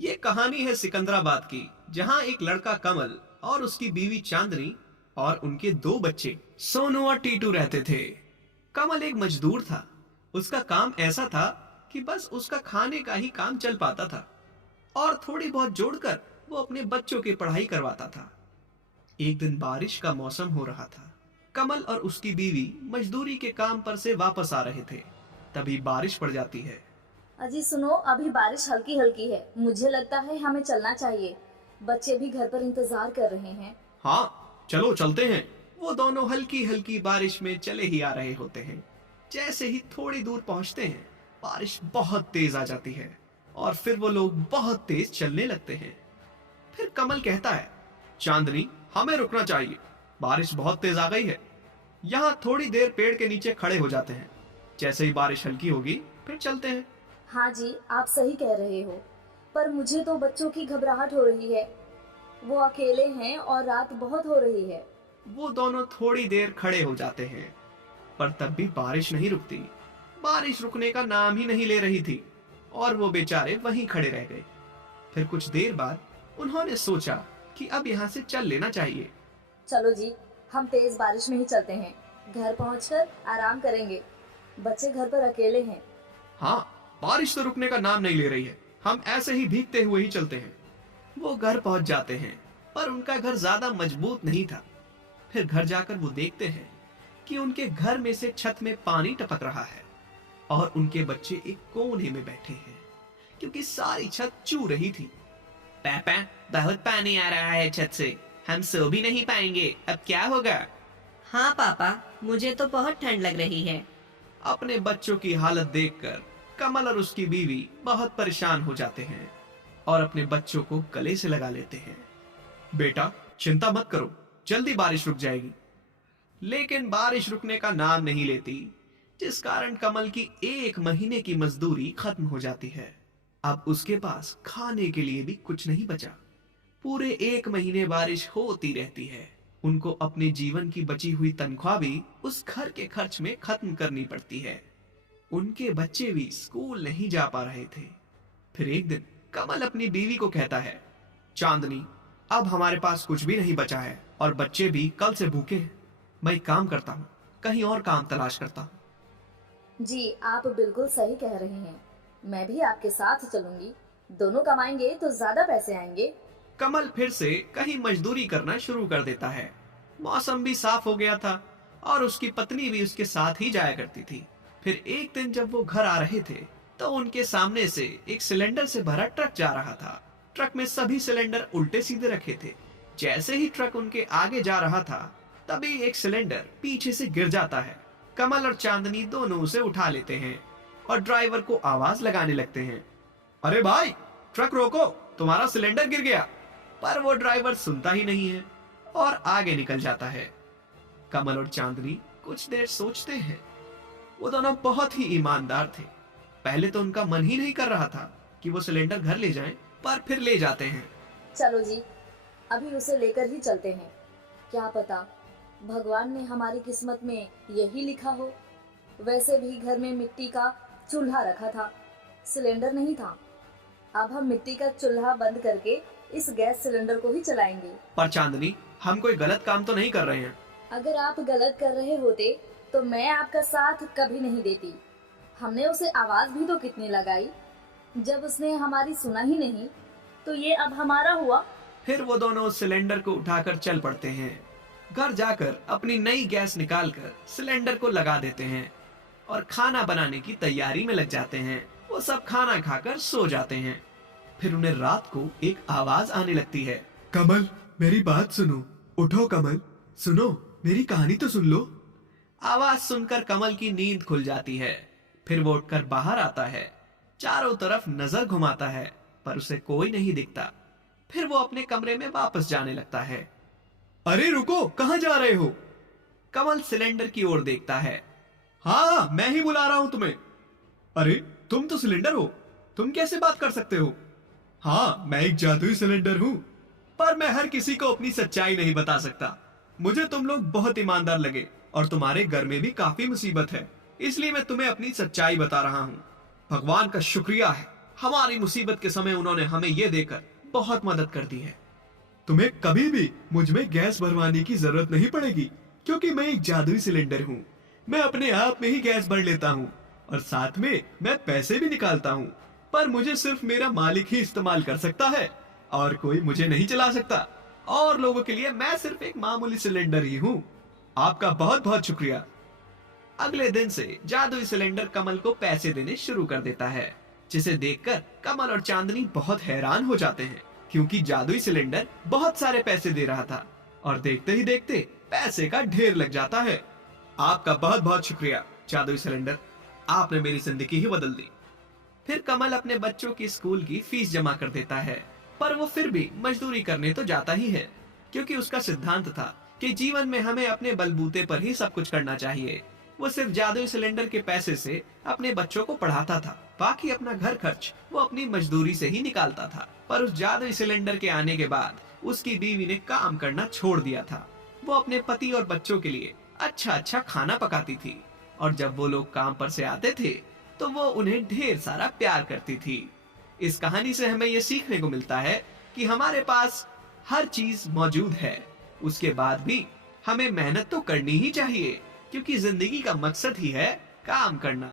ये कहानी है सिकंदराबाद की, जहाँ एक लड़का कमल और उसकी बीवी चांदनी और उनके दो बच्चे सोनू और टीटू रहते थे। कमल एक मजदूर था। उसका काम ऐसा था कि बस उसका खाने का ही काम चल पाता था और थोड़ी बहुत जोड़कर वो अपने बच्चों की पढ़ाई करवाता था। एक दिन बारिश का मौसम हो रहा था। कमल और उसकी बीवी मजदूरी के काम पर से वापस आ रहे थे। तभी बारिश पड़ जाती है। अजी सुनो, अभी बारिश हल्की हल्की है। मुझे लगता है हमें चलना चाहिए। बच्चे भी घर पर इंतजार कर रहे हैं। हाँ चलो चलते हैं। वो दोनों हल्की हल्की बारिश में चले ही आ रहे होते हैं। जैसे ही थोड़ी दूर पहुंचते हैं, बारिश बहुत तेज आ जाती है और फिर वो लोग बहुत तेज चलने लगते हैं। फिर कमल कहता है, चांदनी हमें रुकना चाहिए, बारिश बहुत तेज आ गई है। यहाँ थोड़ी देर पेड़ के नीचे खड़े हो जाते हैं। जैसे ही बारिश हल्की होगी फिर चलते हैं। हाँ जी, आप सही कह रहे हो, पर मुझे तो बच्चों की घबराहट हो रही है। वो अकेले हैं और रात बहुत हो रही है। वो दोनों थोड़ी देर खड़े हो जाते हैं, पर तब भी बारिश नहीं रुकती। बारिश रुकने का नाम ही नहीं ले रही थी और वो बेचारे वहीं खड़े रह गए। फिर कुछ देर बाद उन्होंने सोचा कि अब यहाँ से चल लेना चाहिए। चलो जी, हम तेज बारिश में ही चलते हैं। घर पहुंचकर आराम करेंगे। बच्चे घर पर अकेले हैं। हाँ, बारिश तो रुकने का नाम नहीं ले रही है, हम ऐसे ही भीगते हुए ही चलते हैं। वो घर पहुंच जाते हैं, पर उनका घर ज्यादा मजबूत नहीं था। फिर घर जाकर वो देखते हैं कि उनके घर में से छत में पानी टपक रहा है और उनके बच्चे एक कोने में बैठे हैं, क्योंकि सारी छत चू रही थी। पापा, बहुत पानी आ रहा है छत से, हम सो भी नहीं पाएंगे, अब क्या होगा? हाँ पापा, मुझे तो बहुत ठंड लग रही है। अपने बच्चों की हालत देखकर कमल और उसकी बीवी बहुत परेशान हो जाते हैं और अपने बच्चों को गले से लगा लेते हैं। बेटा चिंता मत करो, जल्दी बारिश रुक जाएगी। लेकिन बारिश रुकने का नाम नहीं लेती, जिस कारण कमल की एक महीने की मजदूरी खत्म हो जाती है। अब उसके पास खाने के लिए भी कुछ नहीं बचा। पूरे एक महीने बारिश होती रहती है। उनको अपने जीवन की बची हुई तनख्वाह भी उस घर के खर्च में खत्म करनी पड़ती है। उनके बच्चे भी स्कूल नहीं जा पा रहे थे। फिर एक दिन कमल अपनी बीवी को कहता है, चांदनी अब हमारे पास कुछ भी नहीं बचा है और बच्चे भी कल से भूखे हैं। मैं एक काम करता हूँ, कहीं और काम तलाश करता हूँ। जी, आप बिल्कुल सही कह रहे हैं। मैं भी आपके साथ चलूंगी। दोनों कमाएंगे तो ज्यादा पैसे आएंगे। कमल फिर से कहीं मजदूरी करना शुरू कर देता है। मौसम भी साफ हो गया था और उसकी पत्नी भी उसके साथ ही जाया करती थी। फिर एक दिन जब वो घर आ रहे थे तो उनके सामने से एक सिलेंडर से भरा ट्रक जा रहा था। ट्रक में सभी सिलेंडर उल्टे सीधे रखे थे। जैसे ही ट्रक उनके आगे जा रहा था, तभी एक सिलेंडर पीछे से गिर जाता है। कमल और चांदनी दोनों उसे उठा लेते हैं और ड्राइवर को आवाज लगाने लगते हैं, अरे भाई ट्रक रोको, तुम्हारा सिलेंडर गिर गया। पर वो ड्राइवर सुनता ही नहीं है और आगे निकल जाता है। कमल और चांदनी कुछ देर सोचते हैं। वो दोनों बहुत ही ईमानदार थे। पहले तो उनका मन ही नहीं कर रहा था कि वो सिलेंडर घर ले जाएं, पर फिर ले जाते हैं। चलो जी, अभी उसे लेकर ही चलते हैं। क्या पता भगवान ने हमारी किस्मत में यही लिखा हो। वैसे भी घर में मिट्टी का चूल्हा रखा था, सिलेंडर नहीं था। अब हम मिट्टी का चूल्हा बंद करके इस गैस सिलेंडर को ही चलाएंगे। पर चांदनी, हम कोई गलत काम तो नहीं कर रहे हैं। अगर आप गलत कर रहे होते तो मैं आपका साथ कभी नहीं देती। हमने उसे आवाज भी तो कितनी लगाई, जब उसने हमारी सुना ही नहीं, तो ये अब हमारा हुआ। फिर वो दोनों उस सिलेंडर को उठाकर चल पड़ते हैं। घर जाकर अपनी नई गैस निकालकर सिलेंडर को लगा देते हैं और खाना बनाने की तैयारी में लग जाते हैं। वो सब खाना खाकर सो जाते हैं। फिर उन्हें रात को एक आवाज आने लगती है, कमल मेरी बात सुनो, उठो कमल, सुनो मेरी कहानी तो सुन लो। आवाज सुनकर कमल की नींद खुल जाती है। फिर वो उठकर बाहर आता है, चारों तरफ नजर घुमाता है, पर उसे कोई नहीं दिखता। फिर वो अपने कमरे में वापस जाने लगता है। अरे रुको, कहाँ जा रहे हो? कमल सिलेंडर की ओर देखता है। हाँ, मैं ही बुला रहा हूं तुम्हें। अरे तुम तो सिलेंडर हो, तुम कैसे बात कर सकते हो? हाँ, मैं एक जादुई सिलेंडर हूँ, पर मैं हर किसी को अपनी सच्चाई नहीं बता सकता। मुझे तुम लोग बहुत ईमानदार लगे और तुम्हारे घर में भी काफी मुसीबत है, इसलिए मैं तुम्हें अपनी सच्चाई बता रहा हूँ। भगवान का शुक्रिया है, हमारी मुसीबत के समय उन्होंने हमें ये देकर बहुत मदद कर दी है। तुम्हें कभी भी मुझ में गैस भरवाने की जरूरत नहीं पड़ेगी, क्योंकि मैं एक जादुई सिलेंडर हूँ। मैं अपने आप में ही गैस भर लेता हूँ और साथ में मैं पैसे भी निकालता हूँ, पर मुझे सिर्फ मेरा मालिक ही इस्तेमाल कर सकता है और कोई मुझे नहीं चला सकता। और लोगों के लिए मैं सिर्फ एक मामूली सिलेंडर ही हूँ। आपका बहुत बहुत शुक्रिया। अगले दिन से जादुई सिलेंडर कमल को पैसे देने शुरू कर देता है, जिसे देखकर कमल और चांदनी बहुत हैरान हो जाते हैं, क्योंकि जादुई सिलेंडर बहुत सारे पैसे दे रहा था और देखते ही देखते पैसे का ढेर लग जाता है। आपका बहुत बहुत शुक्रिया जादुई सिलेंडर, आपने मेरी जिंदगी ही बदल दी। फिर कमल अपने बच्चों की स्कूल की फीस जमा कर देता है, पर वो फिर भी मजदूरी करने तो जाता ही है, क्योंकि उसका सिद्धांत था कि जीवन में हमें अपने बलबूते पर ही सब कुछ करना चाहिए। वो सिर्फ जादुई सिलेंडर के पैसे से अपने बच्चों को पढ़ाता था, बाकी अपना घर खर्च वो अपनी मजदूरी से ही निकालता था। पर उस जादुई सिलेंडर के आने के बाद उसकी बीवी ने काम करना छोड़ दिया था। वो अपने पति और बच्चों के लिए अच्छा अच्छा खाना पकाती थी, और जब वो लोग काम पर से आते थे तो वो उन्हें ढेर सारा प्यार करती थी। इस कहानी से हमें ये सीखने को मिलता है कि हमारे पास हर चीज मौजूद है, उसके बाद भी हमें मेहनत तो करनी ही चाहिए, क्योंकि जिंदगी का मकसद ही है काम करना।